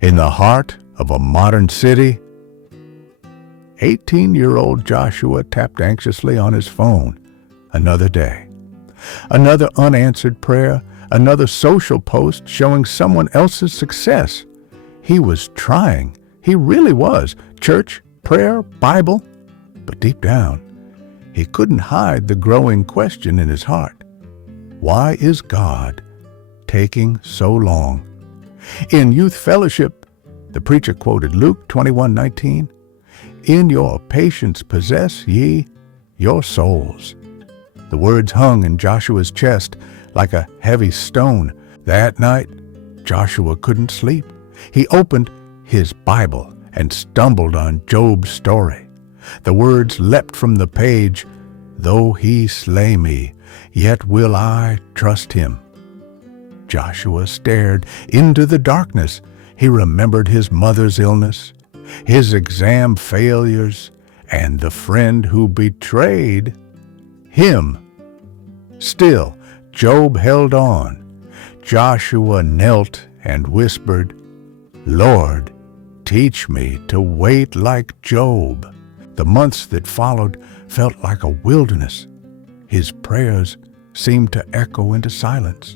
In the heart of a modern city, 18-year-old Joshua tapped anxiously on his phone. Another day. Another unanswered prayer, another social post showing someone else's success. He was trying. He really was. Church, prayer, Bible. But deep down, he couldn't hide the growing question in his heart. Why is God taking so long? In youth fellowship, the preacher quoted Luke 21:19, "In your patience possess ye your souls." The words hung in Joshua's chest like a heavy stone. That night, Joshua couldn't sleep. He opened his Bible and stumbled on Job's story. The words leapt from the page, "Though he slay me, yet will I trust him." Joshua stared into the darkness. He remembered his mother's illness, his exam failures, and the friend who betrayed him. Still, Job held on. Joshua knelt and whispered, "Lord, teach me to wait like Job." The months that followed felt like a wilderness. His prayers seemed to echo into silence.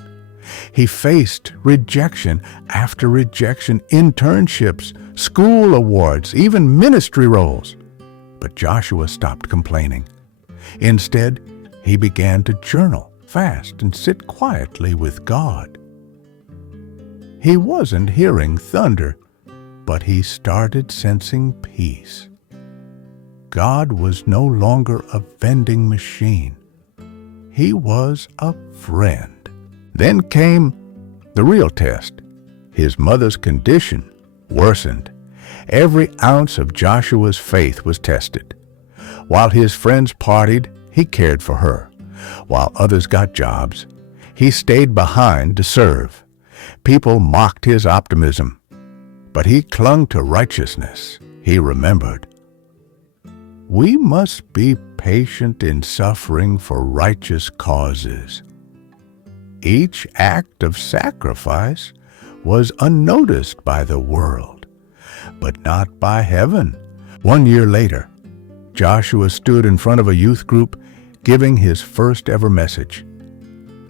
He faced rejection after rejection, internships, school awards, even ministry roles. But Joshua stopped complaining. Instead, he began to journal, fast, and sit quietly with God. He wasn't hearing thunder, but he started sensing peace. God was no longer a vending machine. He was a friend. Then came the real test. His mother's condition worsened. Every ounce of Joshua's faith was tested. While his friends partied, he cared for her. While others got jobs, he stayed behind to serve. People mocked his optimism, but he clung to righteousness. He remembered, "We must be patient in suffering for righteous causes." Each act of sacrifice was unnoticed by the world, but not by heaven. 1 year later, Joshua stood in front of a youth group giving his first ever message.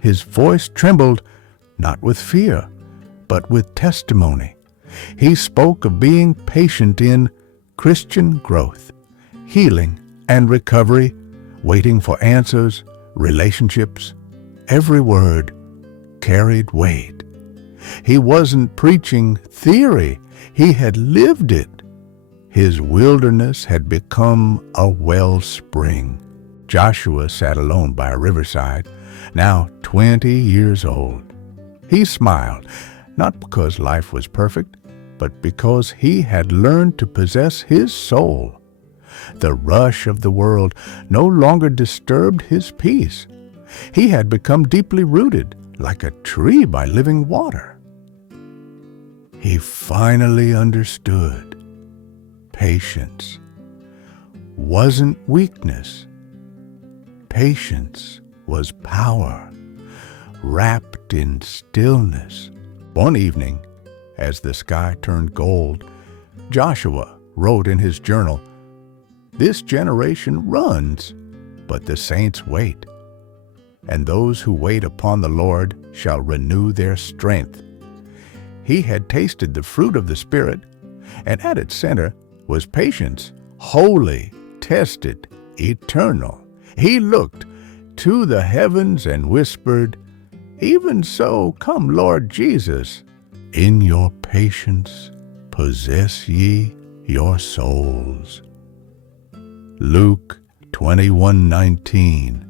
His voice trembled, not with fear, but with testimony. He spoke of being patient in Christian growth, healing and recovery, waiting for answers, relationships. Every word carried weight. He wasn't preaching theory. He had lived it. His wilderness had become a wellspring. Joshua sat alone by a riverside, now 20 years old. He smiled, not because life was perfect, but because he had learned to possess his soul. The rush of the world no longer disturbed his peace. He had become deeply rooted, like a tree by living water. He finally understood. Patience wasn't weakness. Patience was power, wrapped in stillness. One evening, as the sky turned gold, Joshua wrote in his journal, "This generation runs, but the saints wait. And those who wait upon the Lord shall renew their strength." He had tasted the fruit of the Spirit, and at its center was patience, holy, tested, eternal. He looked to the heavens and whispered, "Even so, come, Lord Jesus. In your patience possess ye your souls." Luke 21:19